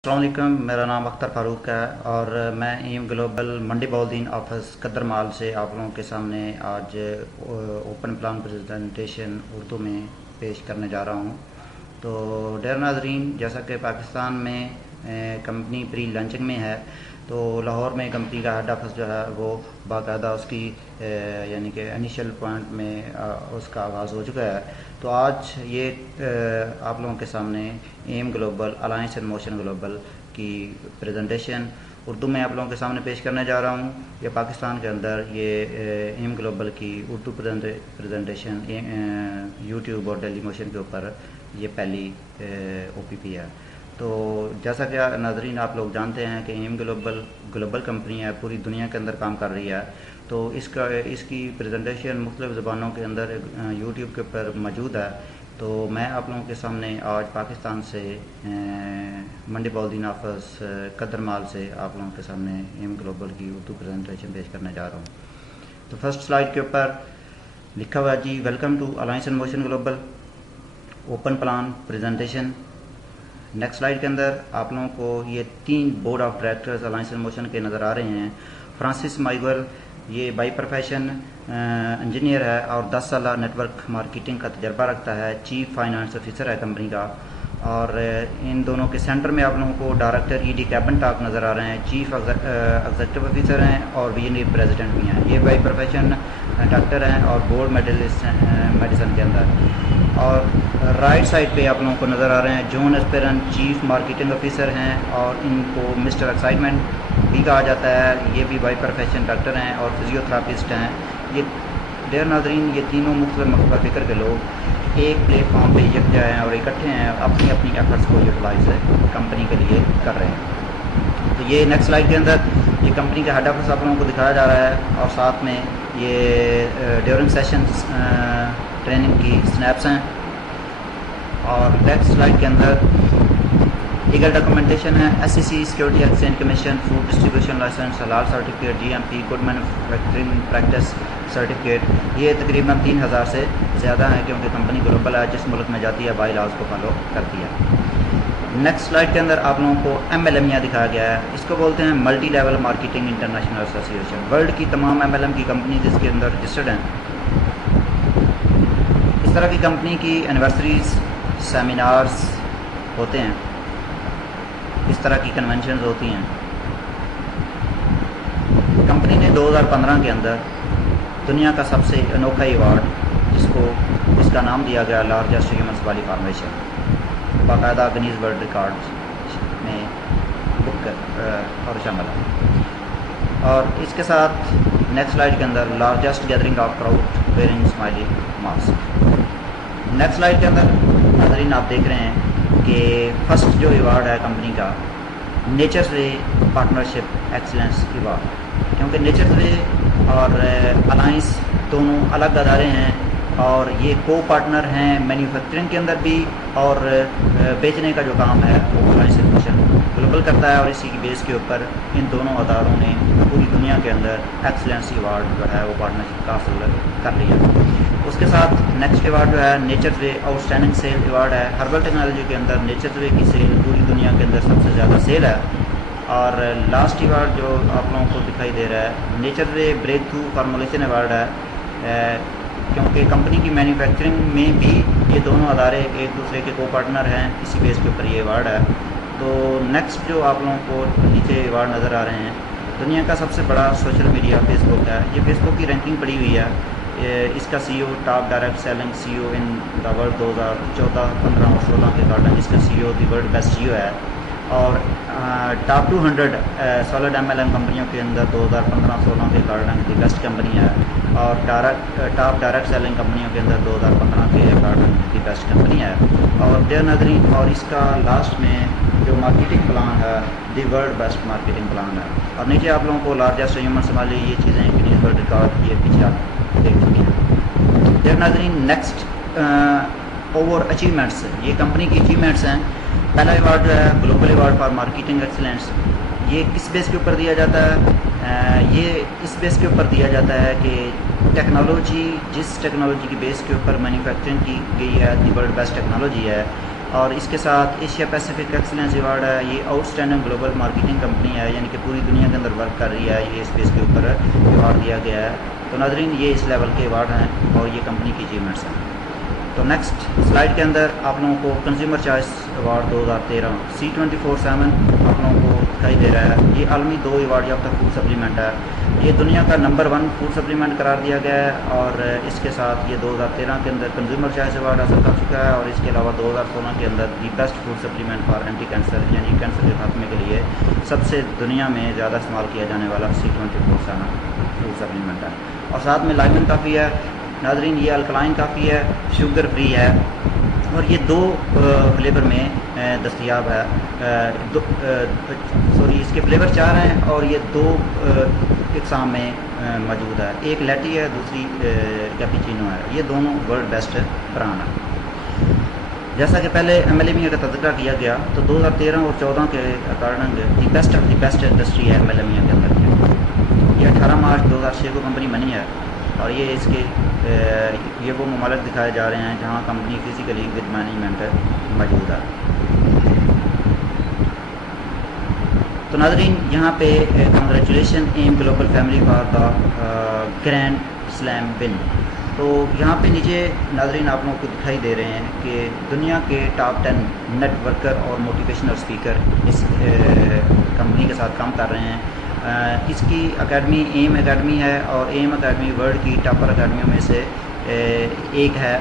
अस्सलाम वालेकुम, मेरा नाम अख्तर फ़ारूक है और मैं एम ग्लोबल मंडी बॉलदीन ऑफिस कदर माल से आप लोगों के सामने आज ओपन प्लान प्रेजेंटेशन उर्दू में पेश करने जा रहा हूँ। तो डेर नाज़रीन, जैसा कि पाकिस्तान में कंपनी प्री लॉन्चिंग में है, तो लाहौर में कंपनी का हेड ऑफिस जो है वो बाकायदा उसकी यानी कि इनिशियल पॉइंट में उसका आगाज़ हो चुका है। तो आज ये आप लोगों के सामने M global alliance and motion global की प्रेजेंटेशन उर्दू में आप लोगों के सामने पेश करने जा रहा हूँ। ये पाकिस्तान के अंदर ये एम ग्लोबल की उर्दू प्रेजेंटेशन यूट्यूब और डेली मोशन के ऊपर ये पहली OPP है। तो जैसा कि नाज़रीन आप लोग जानते हैं कि एम ग्लोबल कंपनी है, पूरी दुनिया के अंदर काम कर रही है। तो इसकी प्रेजेंटेशन मुख्तलिफ़ ज़बानों के अंदर यूट्यूब के ऊपर मौजूद है। तो मैं आप लोगों के सामने आज पाकिस्तान से मंडी बॉलदीन ऑफिस कदर माल से आप लोगों के सामने एम ग्लोबल की उर्दू प्रेजेंटेशन पेश करने जा रहा हूँ। तो फर्स्ट स्लाइड के ऊपर लिखा हुआ जी, welcome to Alliance and motion Global open plan presentation. Next slide के अंदर आप लोगों को ये 3 board of directors Alliance and Motion के नज़र आ रहे हैं। फ्रांसिस माइगल, ये बाई प्रोफेशन इंजीनियर है और 10 साल नेटवर्क मार्केटिंग का तजर्बा रखता है। चीफ फाइनेंस ऑफिसर है कंपनी का। और इन दोनों के सेंटर में आप लोगों को डायरेक्टर ED कैबिन टॉक नज़र आ रहे हैं। चीफ एग्जीक्यूटिव ऑफिसर हैं और विजनरी प्रेसिडेंट भी हैं। ये बाई प्रोफेशन डॉक्टर हैं और बोर्ड मेडलिस्ट हैं मेडिसिन के अंदर। और राइट साइड पे आप लोगों को नज़र आ रहे हैं John Aspern, chief marketing officer हैं और इनको मिस्टर एक्साइटमेंट भी कहा जाता है। ये भी बाई प्रोफेशन डॉक्टर हैं और फिजियोथेरापिस्ट हैं। ये डेर नाज़रीन, ये तीनों मुख्तलिफ मकबा फ़िक्र के लोग एक प्लेटफॉर्म पे यकजा हैं और इकट्ठे हैं, अपनी अपनी एफर्ट्स को यूटिलाइज कंपनी के लिए कर रहे हैं। तो ये नेक्स्ट स्लाइड के अंदर ये कंपनी का हेड ऑफिस आप लोगों को दिखाया जा रहा है और साथ में ये ड्यूरिंग सेशंस ट्रेनिंग की स्नैप्स हैं। और नेक्स्ट स्लाइड के अंदर लीगल डॉक्यूमेंटेशन है। SEC security exchange commission, food distribution licence, हलाल certificate, GMP good manufacturing practice certificate. ये तकरीबन 3000 से ज़्यादा है क्योंकि कंपनी ग्लोबल है, जिस मुल्क में जाती है बाई लॉज को फॉलो करती है। नेक्स्ट स्लाइड के अंदर आप लोगों को MLM दिखाया गया है। इसको बोलते हैं multi level marketing international association. World की तमाम MLM की कंपनी जिसके अंदर रजिस्टर्ड हैं, इस तरह की कंपनी की एनिवर्सरीज, सेमिनार्स होते हैं, इस तरह की कन्वेंशंस होती हैं। कंपनी ने 2015 के अंदर दुनिया का सबसे अनोखा अवार्ड, जिसका नाम दिया गया लार्जेस्ट ह्यूमन बॉडी फॉर्मेशन, बाकायदा गिनीज वर्ल्ड रिकॉर्ड में बुक और शामिल है। और इसके साथ नेक्स्ट स्लाइड के अंदर largest gathering of crowd wearing smiley mask. Next slide के अंदर नाज़रीन आप देख रहे हैं कि फर्स्ट जो अवार्ड है कंपनी का, नेचर्स वे पार्टनरशिप एक्सीलेंस अवार्ड, क्योंकि नेचर्स वे और अलायंस दोनों अलग अदारे हैं और ये को पार्टनर हैं मैन्युफैक्चरिंग के अंदर भी, और बेचने का जो काम है वो अलायंस एंड मोशन ग्लोबल करता है। और इसी की बेस के ऊपर इन दोनों अदारों ने पूरी दुनिया के अंदर एक्सीलेंस अवार्ड जो है वो पार्टनरशिप का हासिल कर लिया। उसके साथ नेक्स्ट अवार्ड जो है नेचर्स वे आउटस्टैंडिंग सेल अवार्ड है। हर्बल टेक्नोलॉजी के अंदर नेचर्स वे की सेल पूरी दुनिया के अंदर सबसे ज़्यादा सेल है। और लास्ट अवार्ड जो आप लोगों को दिखाई दे रहा है नेचर्स वे ब्रेक थ्रू फार्मूलेशन अवार्ड है, क्योंकि कंपनी की मैन्युफैक्चरिंग में भी ये दोनों अदारे एक दूसरे के को पार्टनर हैं, इसी बेस के ऊपर ये अवार्ड है। तो नेक्स्ट जो आप लोगों को नीचे अवार्ड नज़र आ रहे हैं, दुनिया का सबसे बड़ा सोशल मीडिया फेसबुक है। ये फेसबुक की रैंकिंग पड़ी हुई है। इसका CEO top direct selling CEO in the world 2014, 15 और 16 के अकॉर्डिंग इसका CEO the world best CEO है। और टॉप 200 सॉलिड MLM कंपनियों के अंदर 2015-16 के अकॉर्डिंग द बेस्ट कंपनी है। और टॉप डायरेक्ट सेलिंग कंपनियों के अंदर 2015 के अकॉर्डिंग द बेस्ट कंपनी है। और डेयर नाज़रीन, और इसका लास्ट में जो मार्केटिंग प्लान है the world best marketing plan है। और नीचे आप लोगों को लार्जेस्ट ह्यूमन संभाली ये चीज़ें गिनीज वर्ल्ड रिकॉर्ड ये पीछे आप देख चुकी हैं। डेयर नाज़रीन, नेक्स्ट ओवर अचीवमेंट्स, ये कंपनी की अचीवमेंट्स हैं। पहला अवार्ड जो है global award for marketing excellence, ये किस बेस के ऊपर दिया जाता है? ये इस बेस के ऊपर दिया जाता है कि टेक्नोलॉजी, जिस टेक्नोलॉजी की बेस के ऊपर मैन्युफैक्चरिंग की गई है दी वर्ल्ड बेस्ट टेक्नोलॉजी है, اور اس کے ساتھ ایشیا پیسیفک ایکسلنس ایوارڈ ہے. یہ out standing global marketing company ہے، یعنی کہ پوری دنیا کے اندر ورک کر رہی ہے، یہ اسپیس کے اوپر ایوارڈ دیا گیا ہے. تو ناظرین یہ اس لیول کے ایوارڈ ہیں اور یہ کمپنی کی اچیومنٹس ہیں. تو نیکسٹ سلائڈ کے اندر آپ لوگوں کو کنزیومر چوائس ایوارڈ 2013 C24/7 آپ لوگوں کو دکھائی دے رہا ہے. یہ عالمی 2 ایوارڈ یافتہ فوڈ سپلیمنٹ ہے. یہ دنیا کا نمبر 1 فوڈ سپلیمنٹ قرار دیا گیا ہے اور اس کے ساتھ یہ 2013 کے اندر کنزیومر چوائس ایوارڈ حاصل کر چکا ہے. اور اس کے علاوہ 2016 کے اندر the best food supplement for anti cancer, یعنی کینسر کے خاتمے کے لیے سب سے دنیا میں زیادہ استعمال کیا جانے والا C24/7 فوڈ سپلیمنٹ ہے. اور ساتھ میں لائمن کافی ہے ناظرین، یہ الکلائن کافی ہے، شوگر فری ہے اور یہ 2 فلیور میں دستیاب ہے. اس کے فلیور 4 ہیں اور یہ 2 اقسام میں موجود ہے. ایک لیٹی ہے، دوسری کیپیچینو ہے. یہ دونوں ورلڈ بیسٹ برانڈ ہیں. جیسا کہ پہلے MLME کا تذکرہ کیا گیا تو 2013 اور 14 کے according the best of the best industry ہے MLME کے اندر. یہ 18 مارچ 2006 کو کمپنی بنی ہے اور یہ اس کے یہ وہ ممالک دکھائے جا رہے ہیں جہاں کمپنی فزیکلی ود مینجمنٹ موجود ہے. تو ناظرین یہاں پہ congratulation M global family for the grand slam one. تو یہاں پہ نیچے ناظرین آپ لوگوں کو دکھائی دے رہے ہیں کہ دنیا کے ٹاپ 10 نیٹ ورکر اور موٹیویشنل اسپیکر اس کمپنی کے ساتھ کام کر رہے ہیں. اس کی اکیڈمی ایم اکیڈمی ہے اور ایم اکیڈمی ورلڈ کی ٹاپر اکیڈمیوں میں سے ایک ہے.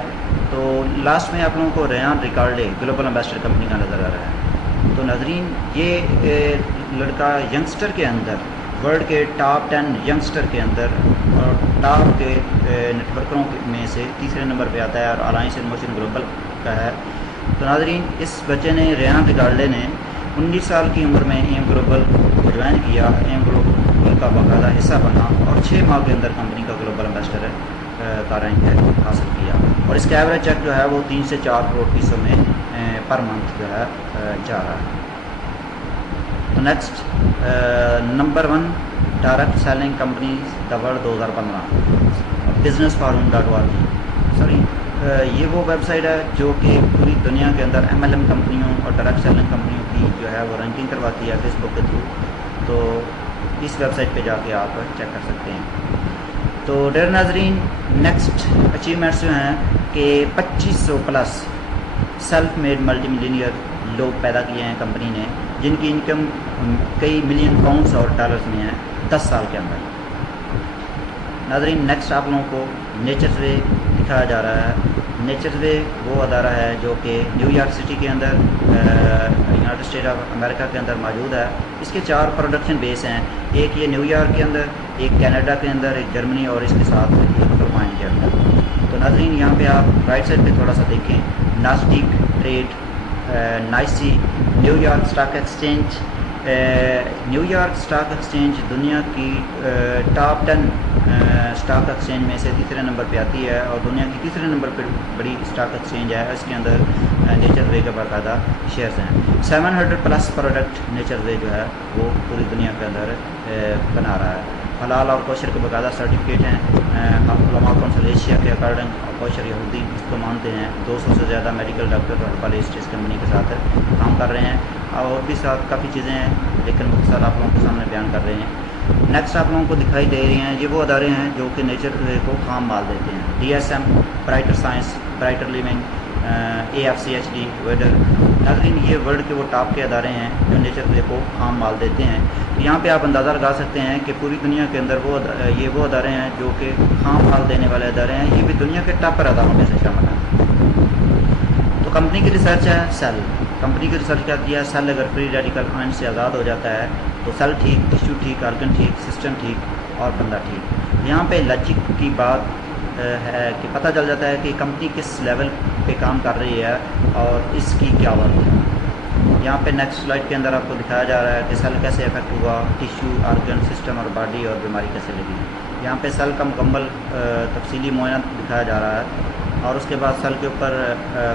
تو لاسٹ میں آپ لوگوں کو ریان ریکارڈے گلوبل امبیسڈر کمپنی کا نظر آ رہا ہے. تو ناظرین یہ لڑکا ینگسٹر کے اندر ورلڈ کے ٹاپ 10 ینگسٹر کے اندر اور ٹاپ کے نیٹ ورکروں میں سے تیسرے نمبر پہ آتا ہے اور الائنس ان موشن گلوبل کا ہے. تو ناظرین اس بچے نے ریان ریکارڈے نے 19 سال کی عمر میں ایم گلوبل کو جوائن کیا، ایم گلوبل کا باقاعدہ حصہ بنا اور 6 ماہ کے اندر کمپنی کا گلوبل امبیسڈر کا رینک حاصل کیا. اور اس کا ایوریج چیک جو ہے وہ 3 سے 4 کروڑ پیسوں میں پر منتھ جو ہے جا رہا ہے. تو next number 1 direct selling companies the world 2015 businessforum.org. Sorry یہ وہ ویب سائٹ ہے جو کہ پوری دنیا کے اندر MLM کمپنیوں اور ڈائریکٹ سیلنگ کمپنیوں کی جو ہے وہ رینکنگ کرواتی ہے فیس بک کے تھرو. تو اس ویب سائٹ پہ جا کے آپ چیک کر سکتے ہیں. تو ڈیئر ناظرین نیکسٹ اچیومنٹس جو ہیں کہ 2500 plus self made multi millionaire لوگ پیدا کیے ہیں کمپنی نے، جن کی انکم کئی ملین پاؤنڈس اور ڈالرز میں ہے 10 سال کے اندر. ناظرین نیکسٹ آپ لوگوں کو نیچرز وے دکھایا جا رہا ہے. نیچرز وے وہ ادارہ ہے جو کہ نیو یارک سٹی کے اندر یونائٹڈ اسٹیٹ آف امریکہ کے اندر موجود ہے. اس کے 4 پروڈکشن بیس ہیں، ایک یہ نیو یارک کے اندر، ایک کینیڈا کے اندر، ایک جرمنی اور اس کے ساتھ ایک فلپائن کے اندر. تو ناظرین یہاں پہ آپ رائٹ سائڈ پہ تھوڑا سا دیکھیں، Nasdaq trade, NYSE, New York stock exchange. New York stock exchange دنیا کی ٹاپ 10 اسٹاک ایکسچینج میں سے تیسرے نمبر پہ آتی ہے اور دنیا کی تیسرے نمبر پہ بڑی اسٹاک ایکسچینج ہے. اس کے اندر نیچر وے کے باقاعدہ شیئرز ہیں. 700 پلس پروڈکٹ نیچر وے جو ہے وہ پوری دنیا کے اندر بنا رہا ہے. حلال اور کوشر کے باقاعدہ سرٹیفکیٹ ہیں. علماء کونسل ایشیا کے اکارڈنگ کوشر یہودی اس کو مانتے ہیں. 200 سے زیادہ میڈیکل ڈاکٹر اور ہربالسٹ اس کمپنی کے ساتھ کام کر رہے ہیں اور بھی ساتھ کافی چیزیں ہیں لیکن مختصر آپ لوگوں کے سامنے بیان کر رہے ہیں. نیکسٹ آپ لوگوں کو دکھائی دے رہی ہیں، یہ وہ ادارے ہیں جو کہ نیچر کو خام مال دیتے ہیں. DSM، brighter science, brighter living, AFCHD، Weider. ناظرین یہ ورلڈ کے وہ ٹاپ کے ادارے ہیں جو نیچر کو خام مال دیتے ہیں. یہاں پہ آپ اندازہ لگا سکتے ہیں کہ پوری دنیا کے اندر یہ وہ ادارے ہیں جو کہ خام مال دینے والے ادارے ہیں. یہ بھی دنیا کے ٹاپ پر اداروں میں سے شامل ہیں. تو کمپنی کی ریسرچ ہے سیل. کمپنی کی ریسرچ کہتی ہے سیل اگر فری ریڈیکل آئن سے آزاد ہو جاتا ہے تو سیل ٹھیک، ٹیشو ٹھیک، آرگن ٹھیک، سسٹم ٹھیک اور بندہ ٹھیک. یہاں پہ لاجک کی بات ہے کہ پتہ چل جاتا ہے کہ کمپنی کس لیول پہ کام کر رہی ہے اور اس کی کیا ورک ہے. یہاں پہ نیکسٹ سلائڈ کے اندر آپ کو دکھایا جا رہا ہے کہ سیل کیسے افیکٹ ہوا، ٹیشو، آرگن، سسٹم اور باڈی اور بیماری کیسے لگی. یہاں پہ سیل کا مکمل تفصیلی معائنہ دکھایا جا رہا ہے اور اس کے بعد سیل کے اوپر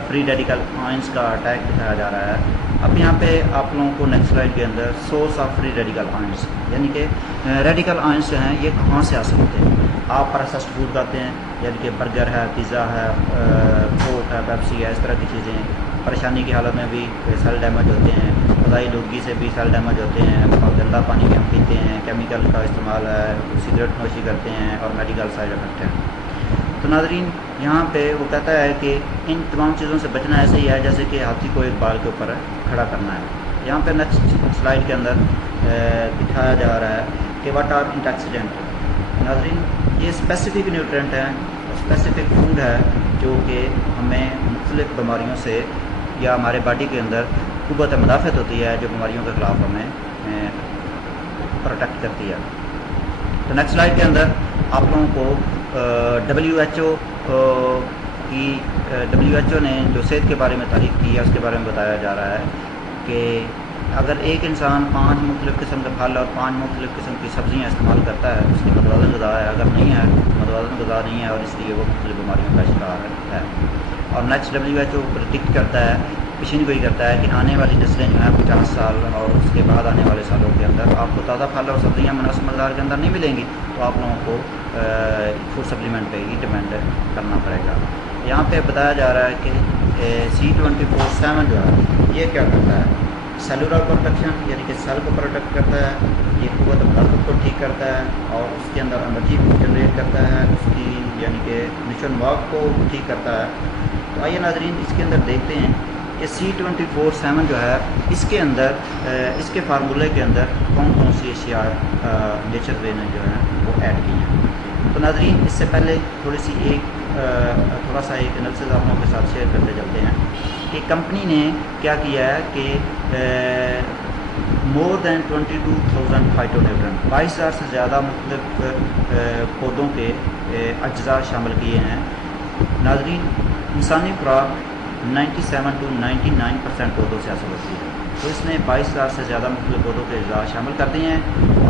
فری ریڈیکل آئنس کا اٹیک دکھایا جا رہا ہے. اب یہاں پہ آپ لوگوں کو نیکسٹ سلائڈ کے اندر source of free radical ions, یعنی کہ ریڈیکل آئنس جو ہیں یہ کہاں سے حاصل ہوتے ہیں. آپ پروسیسڈ فوڈ کھاتے ہیں، یعنی کہ برگر ہے، پیزا ہے، کوک ہے، پیپسی ہے، اس طرح کی چیزیں परेशानी की हालत में भी सेल डैमेज होते हैं, फ़ज़ाई लुदगी से भी सेल डैमेज होते हैं, और गंदा पानी भी हम पीते हैं, केमिकल का इस्तेमाल है, सिगरेट नोशी करते हैं और मेडिकल साइड इफेक्ट हैं। तो नाज़रीन यहाँ पे वो कहता है कि इन तमाम चीज़ों से बचना ऐसे ही है जैसे कि हाथी को एक बाल के ऊपर खड़ा करना है। यहाँ पे नेक्स्ट स्लाइड के अंदर दिखाया जा रहा है कि व्हाट आर एंटीऑक्सीडेंट। नाज़रीन ये स्पेसिफिक न्यूट्रिएंट हैं, स्पेसिफिक फूड है जो कि हमें मुख्तलिफ़ बीमारियों से या हमारे बॉडी के अंदर क़ुव्वत मुदाफ़त होती है जो बीमारियों के ख़िलाफ़ हमें प्रोटेक्ट करती है। तो नेक्स्ट स्लाइड के अंदर आप लोगों को WHO ने जो सेहत के बारे में तारीफ़ की है उसके बारे में बताया जा रहा है कि अगर एक इंसान 5 मुख्तलिफ़ किस्म के फल और 5 मुख्तलिफ़ किस्म की सब्ज़ियाँ इस्तेमाल करता है उसकी मतवाज़न ग़िज़ा है, अगर नहीं है मतवाज़न ग़िज़ा नहीं है और इसलिए वो मुख्तलिफ़ बीमारियों का शिकार है। और नेक्स्ट WHO प्रेडिक्ट करता है, पेशन गोई करता है कि आने वाली नस्लें जो हैं 50 साल और उसके बाद आने वाले सालों के अंदर आपको ताज़ा फल और सब्ज़ियाँ मुनासिब मक़दार के अंदर नहीं मिलेंगी, तो आप लोगों को फूड सप्लीमेंट पे ही डिपेंड करना पड़ेगा। यहाँ पे बताया जा रहा है कि C24/7 जो है ये क्या करता है, सेलुलर प्रोटेक्शन यानी कि सेल को प्रोटेक्ट करता है, ये क़ुव्वत मुदाफ़त को ठीक करता है और उसके अंदर एनर्जी को जनरेट करता है, उसकी यानी कि न्यूट्रिशन वर्क को ठीक करता है। तो आइए नाज़रीन इसके अंदर देखते हैं कि C24/7 जो है इसके अंदर इसके फार्मूले के अंदर कौन कौन सी अशिया नेचर वे ने जो है वो ऐड की हैं। तो नाज़रीन इससे पहले थोड़ा सा एक एनालिसिस आप लोगों के साथ शेयर करते चलते हैं कि कंपनी ने क्या किया है कि मोर दैन 22,000 फाइटोन्यूट्रिएंट 22,000 से ज़्यादा मुख्तलिफ़ पौधों के अज्जा शामिल किए हैं। नाज़रीन इंसानी खुराक 97 to 99% पौधों से हासिल होती है, तो इसने 22,000 से ज़्यादा मुख्तलिफ़ पौधों के अज्जा शामिल कर दिए हैं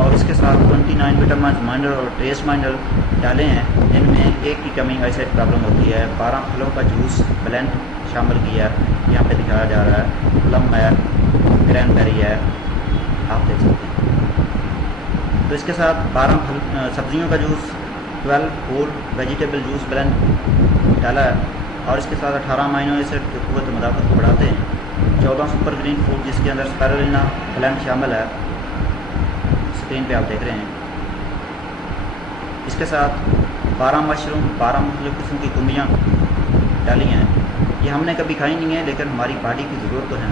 और इसके साथ 29 विटामिन, मिनरल और ट्रेस मिनरल डाले हैं। इनमें एक की कमी आईसाइट प्रॉब्लम होती है। 12 फलों का जूस ब्लेंड शामिल किया यहाँ पे दिखाया जा रहा है, प्लम है, क्रैनबेरी है, आप देख सकते हैं। तो इसके साथ 12 सब्जियों का juice, 12 whole vegetable juice blend डाला है और इसके साथ 18 अमीनो एसिड जो क़ुव्वत मुदाफ़त को बढ़ाते हैं, 14 सुपर ग्रीन फूड जिसके अंदर स्पाइरुलिना ब्लेंड शामिल है, स्क्रीन पे आप देख रहे हैं। इसके साथ 12 मशरूम, 12 मुख्तलिफ़ किस्म की कुम्बियाँ डाली हैं। ये हमने कभी खाई नहीं है लेकिन हमारी बॉडी की ज़रूरत तो है।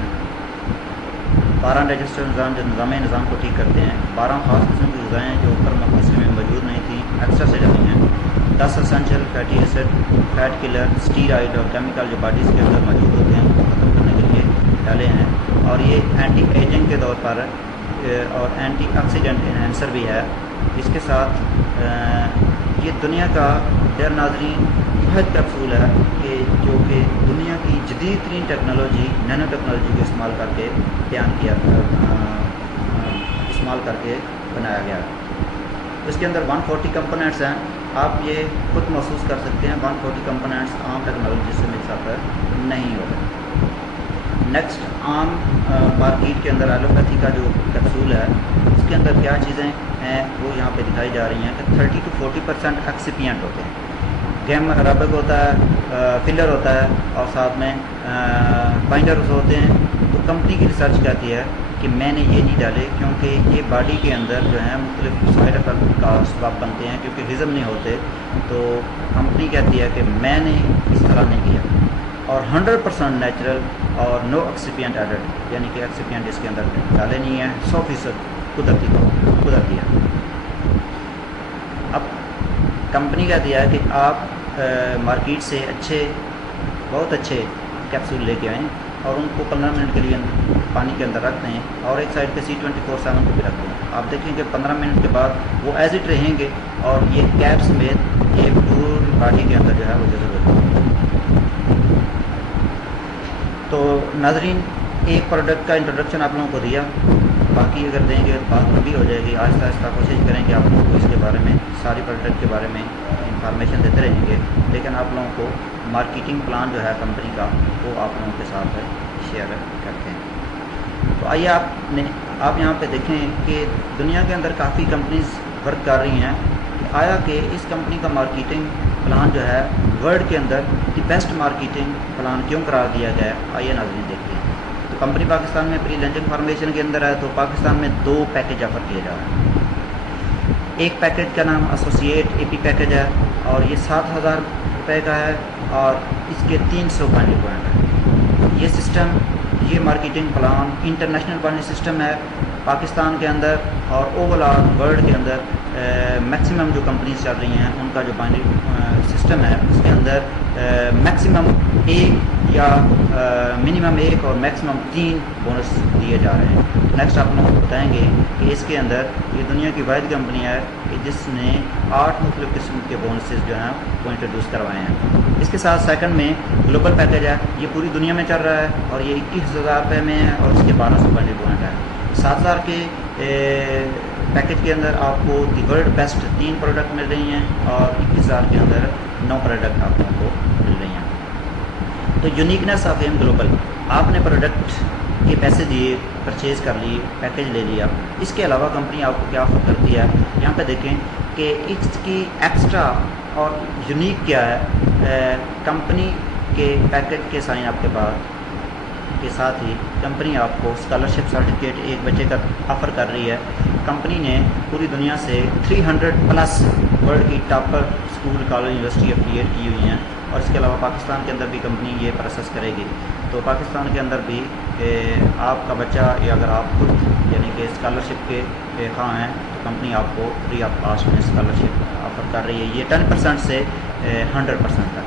12 डाइजेस्टिव निज़ाम जो निज़ाम को ठीक करते हैं, 12 ख़ास किस्म की ग़िज़ाएँ जो ऊपर मकसद में मौजूद नहीं थी एक्स्ट्रा से डाली हैं, 10 essential fatty acid, fat killer, steroid और केमिकल जो बॉडीज़ के अंदर मौजूद होते हैं उनको ख़त्म करने के लिए डाले हैं और ये एंटी एजिंग के तौर पर और एंटी ऑक्सीडेंट एनहेंसर भी है। इसके साथ ये दुनिया का डेयर नाज़रीन वाहिद कैप्सूल है कि जो कि दुनिया की जदीद तरीन टेक्नोलॉजी नैनो टेक्नोलॉजी को इस्तेमाल करके बनाया गया है। इसके अंदर 140 कंपोनेंट्स हैं, आप ये खुद महसूस कर सकते हैं 140 कंपोनेंट्स आम टेक्नोलॉजी से मिक्स अप नहीं होगा। नेक्स्ट आम मार्केट के अंदर एलोपैथी का जो कैप्सूल है उसके अंदर क्या चीज़ें हैं वो यहाँ पे दिखाई जा रही हैं कि 30 to 40% एक्सिपिएंट होते हैं, गैम अराबिक होता है, फिलर होता है और साथ में बाइंडर्स होते हैं। तो कंपनी की रिसर्च कहती है कि मैंने ये नहीं डाले क्योंकि ये बॉडी के अंदर जो है मुख्तलिफ साइड इफेक्ट का सबब बनते हैं क्योंकि हिज़म नहीं होते। तो कंपनी कहती है कि मैंने इस तरह नहीं किया और 100% नेचुरल और नो एक्सिपिएंट एडेड, यानी कि एक्सिपिएंट इसके अंदर डाले नहीं है, 100% कुदरती है। अब कंपनी कहती है कि आप मार्केट से बहुत अच्छे कैप्सूल लेके आएँ और उनको 15 मिनट के लिए पानी के अंदर रख दें और एक साइड पे C24/7 को भी रख दें। आप देखेंगे 15 मिनट के बाद वो एज इट रहेंगे और ये कैप समेत ये पूरी बॉडी के अंदर जो है वो जरूरत है। तो नाजरीन एक प्रोडक्ट का इंट्रोडक्शन आप लोगों को दिया, बाकी अगर देंगे तो बात लंबी हो जाएगी। आहिस्ता आहिस्ता कोशिश करेंगे आप लोगों को इसके बारे में सारी प्रोडक्ट के बारे में इंफॉर्मेशन देते रहेंगे, लेकिन आप लोगों को मार्केटिंग प्लान जो है कंपनी का वो आप लोगों के साथ शेयर करते हैं। तो आइए आप यहाँ पे देखें कि दुनिया के अंदर काफ़ी कंपनीज वर्क कर रही हैं कि आया कि इस कंपनी का मार्केटिंग प्लान जो है वर्ल्ड के अंदर द बेस्ट मार्केटिंग प्लान क्यों करार दिया गया है, आइए नाज़रीन देखते हैं। तो कंपनी पाकिस्तान में प्री लॉन्चिंग फॉर्मेशन के अंदर है। तो पाकिस्तान में 2 पैकेज ऑफर किए जा रहे हैं। एक पैकेज का नाम एसोसिएट एपी पैकेज है और ये 7,000 रुपये का है और इसके 300 पॉइंट है। ये सिस्टम, ये marketing plan international point system है पाकिस्तान के अंदर और ओवरऑल वर्ल्ड के अंदर मैक्सिमम जो कंपनीज चल रही हैं उनका जो बाइनरी सिस्टम है उसके अंदर मैक्सिमम 1 या मिनिमम 1 और मैक्सिमम 3 बोनस दिए जा रहे हैं। नेक्स्ट आप लोगों को बताएंगे कि इसके अंदर ये दुनिया की वाहिद कंपनी है कि जिसने 8 मुख्तलिफ किस्म के बोनसेस जो हैं वो इंट्रोड्यूस करवाए हैं। इसके साथ सेकंड में ग्लोबल पैकेज है, ये पूरी दुनिया में चल रहा है और ये 21,000 रुपये में है और इसके 1200 पॉइंट है। 7,000 के पैकेज के अंदर आपको दी वर्ल्ड बेस्ट 3 प्रोडक्ट मिल रही हैं और 21,000 के अंदर 9 प्रोडक्ट आप लोगों को मिल रही हैं। तो यूनिकनेस ऑफ एम ग्लोबल, आपने प्रोडक्ट के पैसे दिए, परचेज कर लिए, पैकेज ले लिया, इसके अलावा कंपनी आपको क्या ऑफर करती है, यहाँ पे देखें कि इसकी एक्स्ट्रा और यूनिक क्या है। कंपनी के पैकेज के साइन अप के बाद के साथ ही कंपनी आपको स्कॉलरशिप सर्टिफिकेट एक बच्चे का ऑफ़र कर रही है। कंपनी ने पूरी दुनिया से 300+ वर्ल्ड की topper school, college, university affiliate की हुई हैं और इसके अलावा पाकिस्तान के अंदर भी कंपनी ये प्रोसेस करेगी। तो पाकिस्तान के अंदर भी आपका बच्चा या अगर आप खुद यानी कि स्कॉलरशिप के ख़्वाह हैं तो कंपनी आपको फ्री ऑफ कॉस्ट में स्कॉलरशिप ऑफ़र कर रही है। ये 10% से 100% तक।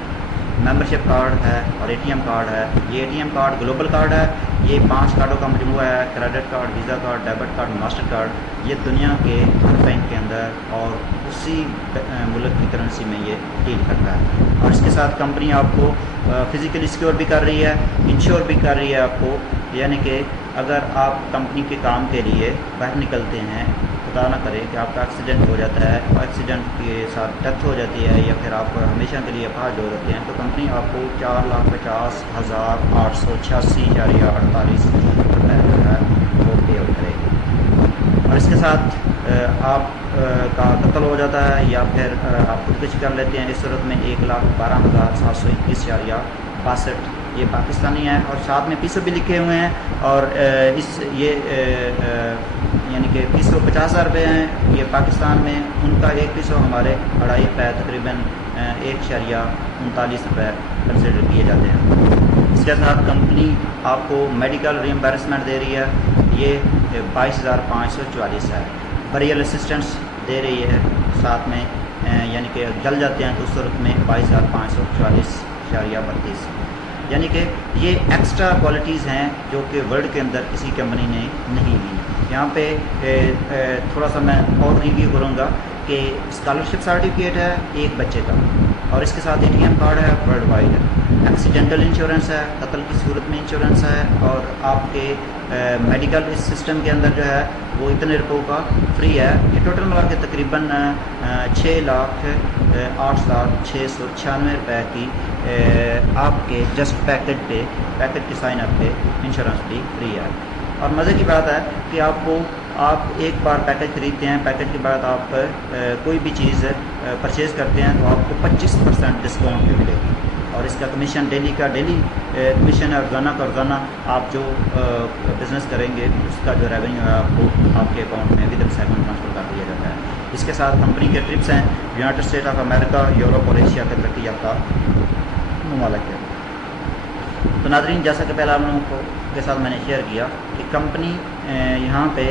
मेंबरशिप कार्ड है और एटीएम कार्ड है। ये एटीएम कार्ड ग्लोबल कार्ड है, ये 5 कार्डों का मजमूआ है। Credit card, visa card, debit card, master card, ये दुनिया के हर बैंक के अंदर और उसी मुल्क की करेंसी में ये डील करता है। और इसके साथ कंपनी आपको फ़िज़िकली सिक्योर भी कर रही है, इंश्योर भी कर रही है आपको, यानी कि अगर आप कंपनी के काम के लिए बाहर निकलते हैं, खुदा ना करे कि आपका एक्सीडेंट हो जाता है और एक्सीडेंट के साथ डेथ हो जाती है या फिर आप हमेशा के लिए अपाहिज हो जाते हैं, तो कंपनी आपको 4,50,886.48 रुपये जो है वो पे आउट करेगी। और इसके साथ आप का कत्ल हो जाता है या फिर आप खुदकुशी कर लेते हैं, इस सूरत में 1,12,721.62 ये पाकिस्तानी है और साथ में पीसो भी लिखे हुए हैं और यानी कि पीसो 50,000 रुपये हैं ये पाकिस्तान में, उनका एक पीसो हमारे 2.5 रुपये तकरीबन 1.39 रुपये कंसिडर किए जाते हैं। इसके साथ कंपनी आपको मेडिकल रीइंबर्समेंट दे रही है, ये 22,544 है। बरियल असिस्टेंस दे रही है साथ में, यानी कि जल जाते हैं तो उस सूरत में 22,544.32, यानी कि ये एक्स्ट्रा क्वालिटीज़ हैं जो कि वर्ल्ड के अंदर किसी कंपनी ने नहीं ली। यहाँ पे थोड़ा सा मैं और रिव्यू करूँगा कि स्कॉलरशिप सर्टिफिकेट है एक बच्चे का और इसके साथ एटीएम कार्ड है वर्ल्ड वाइड है, एक्सीडेंटल इंश्योरेंस है, कत्ल की सूरत में इंश्योरेंस है और आपके मेडिकल इस सिस्टम के अंदर जो है वो इतने रुपयों का फ्री है। ये टोटल मिला के तकरीबन 6,08,696 रुपये की आपके जस्ट पैकेज के साइन अप पे इंश्योरेंस भी फ्री है। और मज़े की बात है कि आप एक बार पैकेज ख़रीदते हैं, पैकेज के बाद आप कोई भी चीज़ परचेज़ करते हैं तो आपको 25% डिस्काउंट भी मिलेगी और इसका कमीशन डेली कमीशन है। रोज़ाना आप जो बिज़नेस करेंगे उसका जो रेवेन्यू है आपको आपके अकाउंट में विद सेकंड ट्रांसफ़र कर दिया जाता है। इसके साथ कंपनी के ट्रिप्स हैं United state of America, Europe और एशिया के तरक्की याफ्ता ममालिक है। तो नाज़रीन, जैसा कि पहले आप लोगों के साथ मैंने शेयर किया कि कंपनी यहाँ पे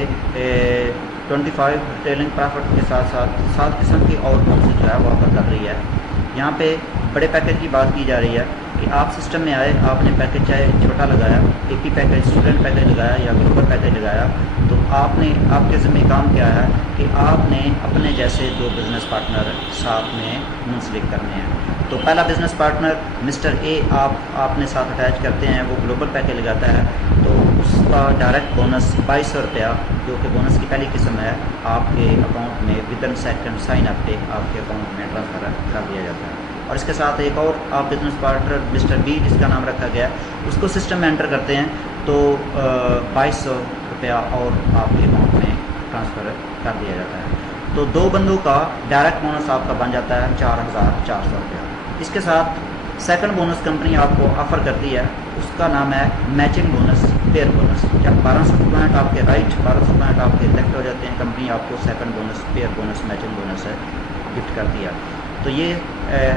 25 ट्रेलिंग प्रॉफिट के साथ साथ 7 किस्म की और बोनस जो है वो ऑफर कर रही है। यहाँ पे बड़े पैकेज की बात की जा रही है कि आप सिस्टम में आए, आपने पैकेज चाहे छोटा लगाया, एपी पैकेज, स्टूडेंट पैकेज लगाया या ग्लोबल पैकेज लगाया, तो आपके ज़िम्मे काम क्या है कि आपने अपने जैसे 2 बिज़नेस पार्टनर साथ में मुंसलिक करने हैं। तो पहला बिज़नेस पार्टनर मिस्टर ए आपने साथ अटैच करते हैं, वो ग्लोबल पैकेज लगाता है तो उसका डायरेक्ट बोनस 2200 रुपया जो कि बोनस की पहली किस्म है आपके अकाउंट में विदिन सेकंड साइन अप पे आपके अकाउंट में ट्रांसफ़र कर दिया जाता है। और इसके साथ एक और आप बिज़नेस पार्टनर मिस्टर बी जिसका नाम रखा गया उसको सिस्टम में एंटर करते हैं तो 2200 रुपया और आपके अकाउंट में ट्रांसफ़र कर दिया जाता है। तो 2 बंदों का डायरेक्ट बोनस आपका बन जाता है 4,400 रुपया। اس کے ساتھ سیکنڈ بونس کمپنی آپ کو آفر کرتی ہے، اس کا نام ہے میچنگ بونس، پیئر بونس۔ جب 1200 پوائنٹ آپ کے رائٹ 1200 پوائنٹ آپ کے الیکٹ ہو جاتے ہیں، کمپنی آپ کو second bonus, pair bonus, matching bonus ہے گفٹ کرتی ہے۔ تو یہ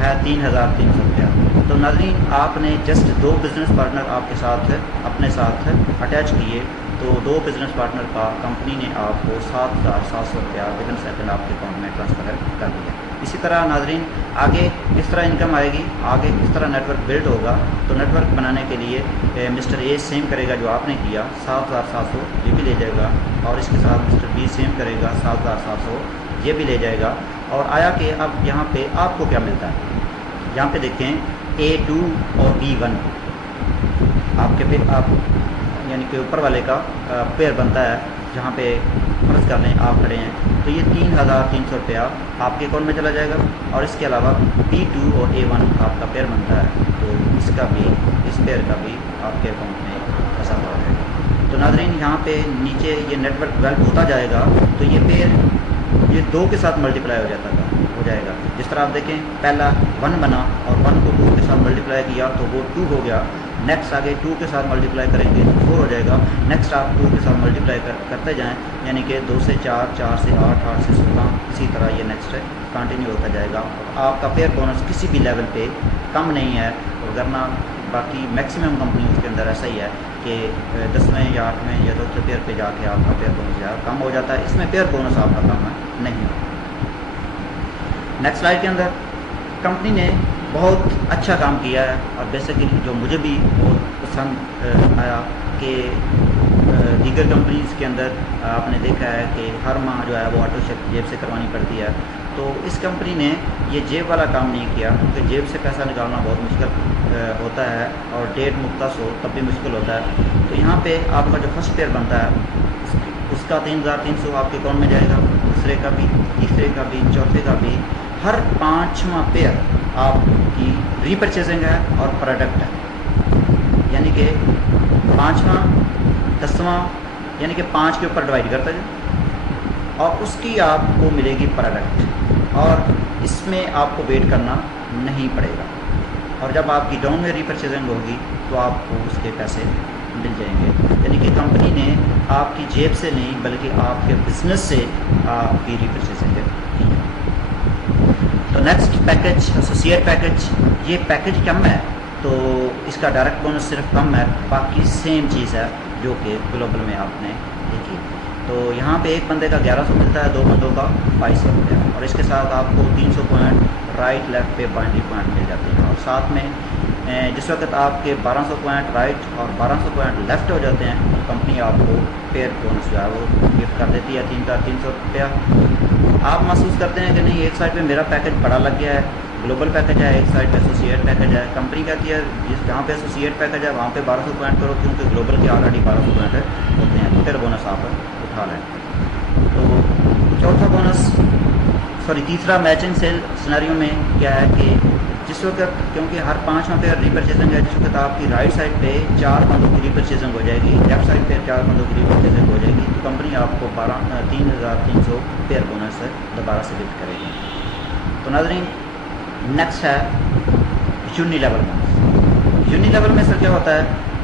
ہے 3300 روپیہ۔ تو ناظرین، آپ نے جسٹ 2 بزنس پارٹنر آپ کے ساتھ اپنے ساتھ اٹیچ کیے، تو 2 بزنس پارٹنر کا کمپنی نے آپ کو 7700 روپیہ ودن سیکنڈ آپ کے اکاؤنٹ میں ٹرانسفر کر دیا۔ اسی طرح ناظرین، آگے کس طرح انکم آئے گی، آگے کس طرح نیٹ ورک بلڈ ہوگا، تو نیٹ ورک بنانے کے لیے مسٹر اے سیم کرے گا جو آپ نے کیا 7700، یہ بھی لے جائے گا، اور اس کے ساتھ مسٹر بی سیم کرے گا 7700، یہ بھی لے جائے گا۔ اور آیا کہ اب یہاں پہ آپ کو کیا ملتا ہے، یہاں پہ دیکھیں A2 اور B1 آپ کے پہ آپ یعنی کہ اوپر والے کا پیئر بنتا ہے، جہاں پہ فرض کر لیں آپ کھڑے ہیں، تو یہ 3300 روپیہ آپ کے اکاؤنٹ میں چلا جائے گا، اور اس کے علاوہ B2 اور A1 آپ کا پیئر بنتا ہے، تو اس کا بھی، اس پیئر کا بھی آپ کے اکاؤنٹ میں اضافہ ہو جائے گا۔ تو ناظرین، یہاں پہ نیچے یہ نیٹ ورک ڈیولپ ہوتا جائے گا، تو یہ پیئر یہ 2 کے ساتھ ملٹیپلائی ہو جائے گا۔ جس طرح آپ دیکھیں، پہلا 1 بنا اور 1 کو 2 کے ساتھ ملٹیپلائی کیا تو وہ 2 ہو گیا، نیکسٹ آگے 2 کے ساتھ ملٹیپلائی کریں گے تو 4 ہو جائے گا، نیکسٹ آپ 2 کے ساتھ ملٹیپلائی کرتے جائیں، یعنی کہ 2 سے 4، 4 سے 8، 8 سے 16، اسی طرح یہ نیکسٹ کنٹینیو ہوتا جائے گا۔ آپ کا پیئر بونس کسی بھی لیول پہ کم نہیں ہے، ورنہ باقی میکسیمم کمپنیوں کے اندر ایسا ہی ہے کہ 10ویں یا 8ویں یا 12 پیئر پہ جا کے آپ کا پیئر بونس جو ہے کم ہو جاتا ہے، اس میں پیئر بونس آپ کا کم نہیں ہے۔ نیکسٹ سلائڈ کے اندر کمپنی نے بہت اچھا کام کیا ہے، اور بیسیکلی جو مجھے بھی بہت پسند آیا کہ دیگر کمپنیز کے اندر آپ نے دیکھا ہے کہ ہر ماہ جو ہے وہ آٹو جیب سے کروانی پڑتی ہے، تو اس کمپنی نے یہ جیب والا کام نہیں کیا، کیونکہ جیب سے پیسہ نکالنا بہت مشکل ہوتا ہے، اور ڈیٹ مختص ہو تب بھی مشکل ہوتا ہے۔ تو یہاں پہ آپ کا جو فرسٹ پیئر بنتا ہے اس کا 3300 آپ کے اکاؤنٹ میں جائے گا، دوسرے کا بھی، تیسرے کا بھی، چوتھے کا بھی، ہر 5واں پیئر آپ کی ری پرچیزنگ ہے اور پروڈکٹ ہے، یعنی کہ 5واں 10واں یعنی کہ 5 کے اوپر ڈیوائڈ کرتا جائے، اور اس کی آپ کو ملے گی پروڈکٹ، اور اس میں آپ کو ویٹ کرنا نہیں پڑے گا، اور جب آپ کی ڈاؤن میں ری پرچیزنگ ہوگی تو آپ کو اس کے پیسے مل جائیں گے، یعنی کہ کمپنی نے آپ کی جیب سے نہیں بلکہ آپ کے بزنس سے آپ کی ری پرچیزنگ کی۔ تو نیکسٹ پیکج ایسوسیٹ پیکج، یہ پیکج کم ہے، تو اس کا ڈائریکٹ بونس صرف کم ہے، باقی سیم چیز ہے جو کہ گلوبل میں آپ نے دیکھی۔ تو یہاں پہ ایک بندے کا 1100 ملتا ہے، 2 بندوں کا 2200 روپیہ، اور اس کے ساتھ آپ کو 300 پوائنٹ رائٹ لیفٹ پہ بائنڈری پوائنٹ مل جاتے ہیں، اور ساتھ میں جس وقت آپ کے 1200 پوائنٹ رائٹ اور 1200 پوائنٹ لیفٹ ہو جاتے ہیں، کمپنی آپ کو پیئر بونس جو ہے وہ گفٹ کر دیتی ہے 3300 روپیہ۔ آپ محسوس کرتے ہیں کہ نہیں، ایک سائڈ پہ میرا پیکج بڑا لگ گیا ہے، گلوبل پیکج ہے، ایک سائڈ پہ ایسوسیٹ پیکج ہے، کمپنی کہتی ہے جہاں پہ ایسوسیٹ پیکج ہے وہاں پہ 1200 پوائنٹ کرو، کیونکہ گلوبل کے آلریڈی 1200 پوائنٹ ہوتے ہیں، تو پھر بونس آپ اٹھا لیں۔ تو چوتھا بونس تیسرا میچنگ سیل سینیریو میں کیا ہے کہ جس وقت، کیونکہ ہر 5واں پیئر ری پرچیزنگ ہے، جس وقت آپ کی رائٹ سائڈ پہ 4 بندوں کی ری پرچیزنگ ہو جائے گی، لیفٹ سائڈ پہ 4 بندوں کی ری پرچیزنگ ہو جائے گی، تو کمپنی آپ کو 3300 پیئر بونس دوبارہ سے گفٹ کرے گی۔ تو ناظرین، نیکسٹ ہے uni level bonus. Uni level میں سر کیا ہوتا ہے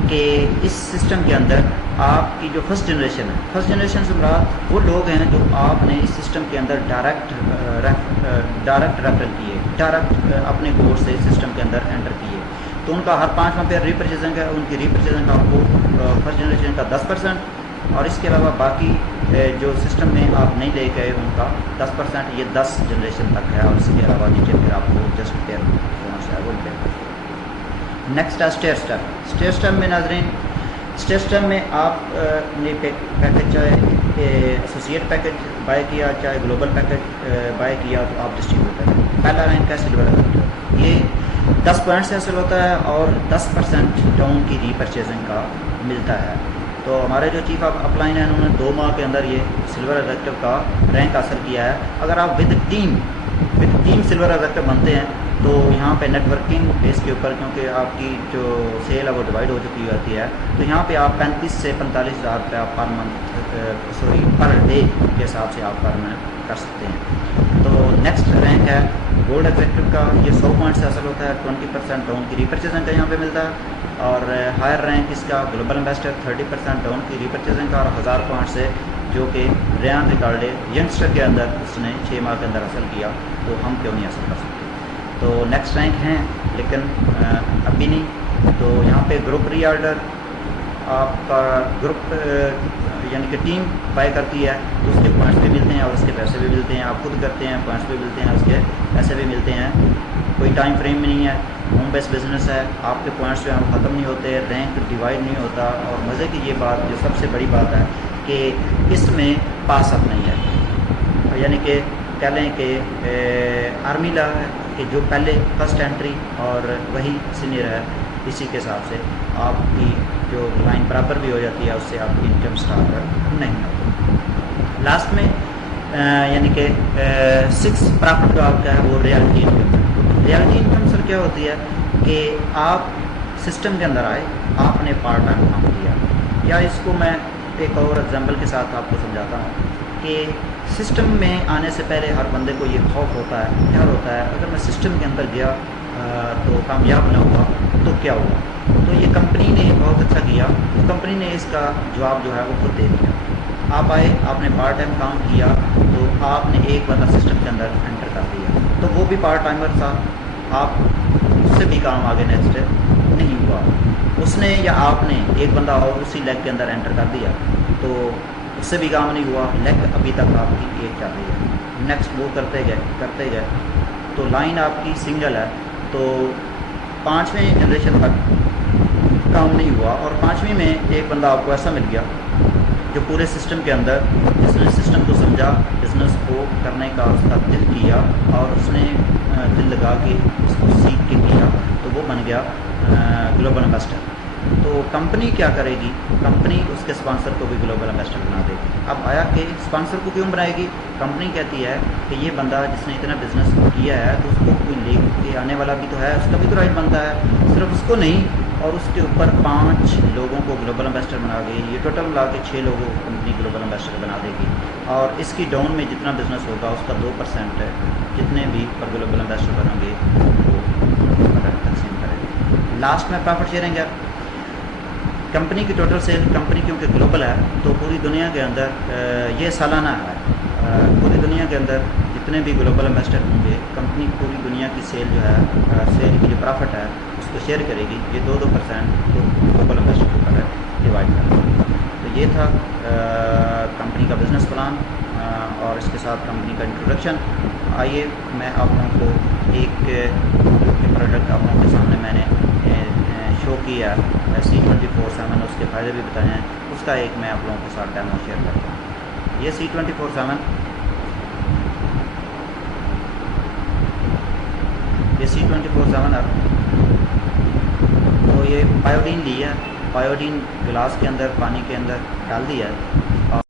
کہ اس سسٹم کے اندر آپ کی جو فرسٹ جنریشن ہے، فرسٹ جنریشن سے مراد وہ لوگ ہیں جو آپ نے اس سسٹم کے اندر ڈائریکٹ ریفرل کیے، ڈائریکٹ اپنے کوڈ سے سسٹم کے اندر انٹر کیے، تو ان کا ہر 5واں پیئر ری پرچیزنگ ہے، ان کی ری پرچیزنگ آپ کو فرسٹ جنریشن کا 10%، اور اس کے علاوہ باقی جو سسٹم میں آپ نہیں لے گئے ان کا 10%، یہ 10 جنریشن تک ہے، اور اس کے علاوہ نیچے پھر آپ کو جسٹ پیئر بونس ہے وہ پیئر۔ نیکسٹ ہے اسٹیئر اسٹیپ۔ اسٹیئر اسٹیپ میں ناظرین، اسٹیئر اسٹیپ میں آپ نے پیکج چاہے ایسوسیٹ پیکج بائی کیا، چاہے گلوبل پیکج بائی کیا، تو آپ ڈسٹریبیوٹر ہیں۔ پہلا رینک ہے سلور ایڈاپٹر، یہ 10 پوائنٹ سے حاصل ہوتا ہے اور 10% ڈاؤن کی ری پرچیزنگ کا ملتا ہے۔ تو ہمارے جو چیف آف اپلائن ہیں، انہوں نے 2 ماہ کے اندر یہ سلور ایڈاپٹر کا رینک حاصل کیا ہے۔ اگر آپ ود ٹیم سلور ایڈاپٹر بنتے ہیں تو یہاں پہ نیٹ ورکنگ بیس کے اوپر کیونکہ آپ کی جو سیل ہے وہ ڈیوائڈ ہو چکی ہوتی ہے، تو یہاں پہ آپ 35 سے 45 ہزار روپے آپ پر منتھ پر ڈے کے حساب سے آپ پر منتھ کر سکتے ہیں۔ تو نیکسٹ رینک ہے گولڈ ایگزیکٹو کا، یہ 100 پوائنٹ سے حاصل ہوتا ہے، 20% ڈاؤن کی ریپرچیزنگ کا یہاں پہ ملتا ہے، اور ہائر رینک اس کا گلوبل انویسٹر 30% ڈاؤن کی ریپرچیزنگ کا، اور 1000 پوائنٹ سے جو کہ ریان ریکارڈے ینگسٹر کے اندر اس نے 6 ماہ کے اندر حاصل کیا، تو ہم کیوں نہیں حاصل کر سکتے۔ تو نیکسٹ رینک ہیں لیکن ابھی نہیں، تو یہاں پہ گروپ ری آرڈر آپ کا گروپ یعنی کہ ٹیم بائی کرتی ہے تو اس کے پوائنٹس بھی ملتے ہیں اور اس کے پیسے بھی ملتے ہیں، آپ خود کرتے ہیں پوائنٹس بھی ملتے ہیں، اس کے پیسے بھی ملتے ہیں، کوئی ٹائم فریم بھی نہیں ہے، ہوم بیس بزنس ہے، آپ کے پوائنٹس جو ہیں ختم نہیں ہوتے، رینک ڈیوائڈ نہیں ہوتا، اور مزے کی یہ بات جو سب سے بڑی بات ہے کہ اس میں پاس اپ نہیں ہے، یعنی کہ کہہ لیں کہ آرمی لا ہے کہ جو پہلے فرسٹ انٹری اور وہی سینئر ہے، اسی کے حساب سے آپ کی جو لائن برابر بھی ہو جاتی ہے، اس سے آپ کی انکم اسٹارٹ نہیں ہوتی۔ لاسٹ میں یعنی کہ 6 پرافٹ جو آپ کا ہے وہ ریالٹی انکم۔ ریالٹی انکم سر کیا ہوتی ہے کہ آپ سسٹم کے اندر آئے، آپ نے پارٹ ٹائم کام کیا، یا اس کو میں ایک اور ایگزامپل کے ساتھ آپ کو سمجھاتا ہوں کہ سسٹم میں آنے سے پہلے ہر بندے کو یہ خوف ہوتا ہے، ڈر ہوتا ہے اگر میں سسٹم کے اندر گیا تو کامیاب نہ ہوا تو کیا ہوا۔ تو یہ کمپنی نے بہت اچھا کیا، تو کمپنی نے اس کا جواب جو ہے وہ خود دے دیا۔ آپ آئے، آپ نے پارٹ ٹائم کام کیا، تو آپ نے ایک بندہ سسٹم کے اندر انٹر کر دیا، تو وہ بھی پارٹ ٹائمر تھا، آپ اس سے بھی کام آگے نیکسٹ نہیں ہوا، اس نے یا آپ نے ایک بندہ اور اسی لیگ کے اندر انٹر کر دیا، تو اس سے بھی کام نہیں ہوا، لیگ ابھی تک آپ کی ایک چل رہی ہے، نیکسٹ وہ کرتے گئے، تو لائن آپ کی سنگل ہے، تو 5ویں جنریشن تک کام نہیں ہوا، اور 5ویں میں ایک بندہ آپ کو ایسا مل گیا جو پورے سسٹم کے اندر جس نے سسٹم کو سمجھا، بزنس کو کرنے کا اس کا دل کیا، اور اس نے دل لگا کے اس کو سیکھ کے کیا، تو وہ بن گیا گلوبل انویسٹر۔ تو کمپنی کیا کرے گی؟ کمپنی اس کے اسپانسر کو بھی گلوبل انویسٹر بنا دے گی۔ اب آیا کہ اسپانسر کو کیوں بنائے گی؟ کمپنی کہتی ہے کہ یہ بندہ جس نے اتنا بزنس کیا ہے تو اس کو کوئی لے کے آنے والا بھی تو ہے، اس کا بھی تو رائٹ بنتا ہے، صرف اس کو نہیں، اور اس کے اوپر 5 لوگوں کو گلوبل انویسٹر بنا گئی، یہ ٹوٹل ملا کے 6 لوگوں کو کمپنی گلوبل انویسٹر بنا دے گی، اور اس کی ڈاؤن میں جتنا بزنس ہوگا اس کا 2% ہے، جتنے بھی پر گلوبل انویسٹر بنیں گے وہ تقسیم کریں گے۔ لاسٹ میں پروفٹ شیئرنگ ہے، کمپنی کی ٹوٹل سیل، کمپنی کیونکہ گلوبل ہے تو پوری دنیا کے اندر یہ سالانہ ہے، پوری دنیا کے اندر جتنے بھی گلوبل انویسٹر ہوں گے، کمپنی پوری دنیا کی سیل جو ہے، سیل کی جو پروفٹ ہے اس کو شیئر کرے گی، یہ 2% گلوبل انویسٹر کے اوپر ہے، ڈیوائڈ کرے گی۔ تو یہ تھا کمپنی کا بزنس پلان اور اس کے ساتھ کمپنی کا انٹروڈکشن۔ آئیے میں آپ لوگوں کو ایک پروڈکٹ آپ لوگوں کے سامنے میں نے شو کیا C24/7، اس کے فائدے بھی بتائے ہیں، اس کا ایک میں آپ لوگوں کے ساتھ ڈیمو شیئر کرتا ہوں۔ یہ C24/7 تو یہ پائیوڈین لی ہے، پائیوڈین گلاس کے اندر پانی کے اندر ڈال دیا ہے،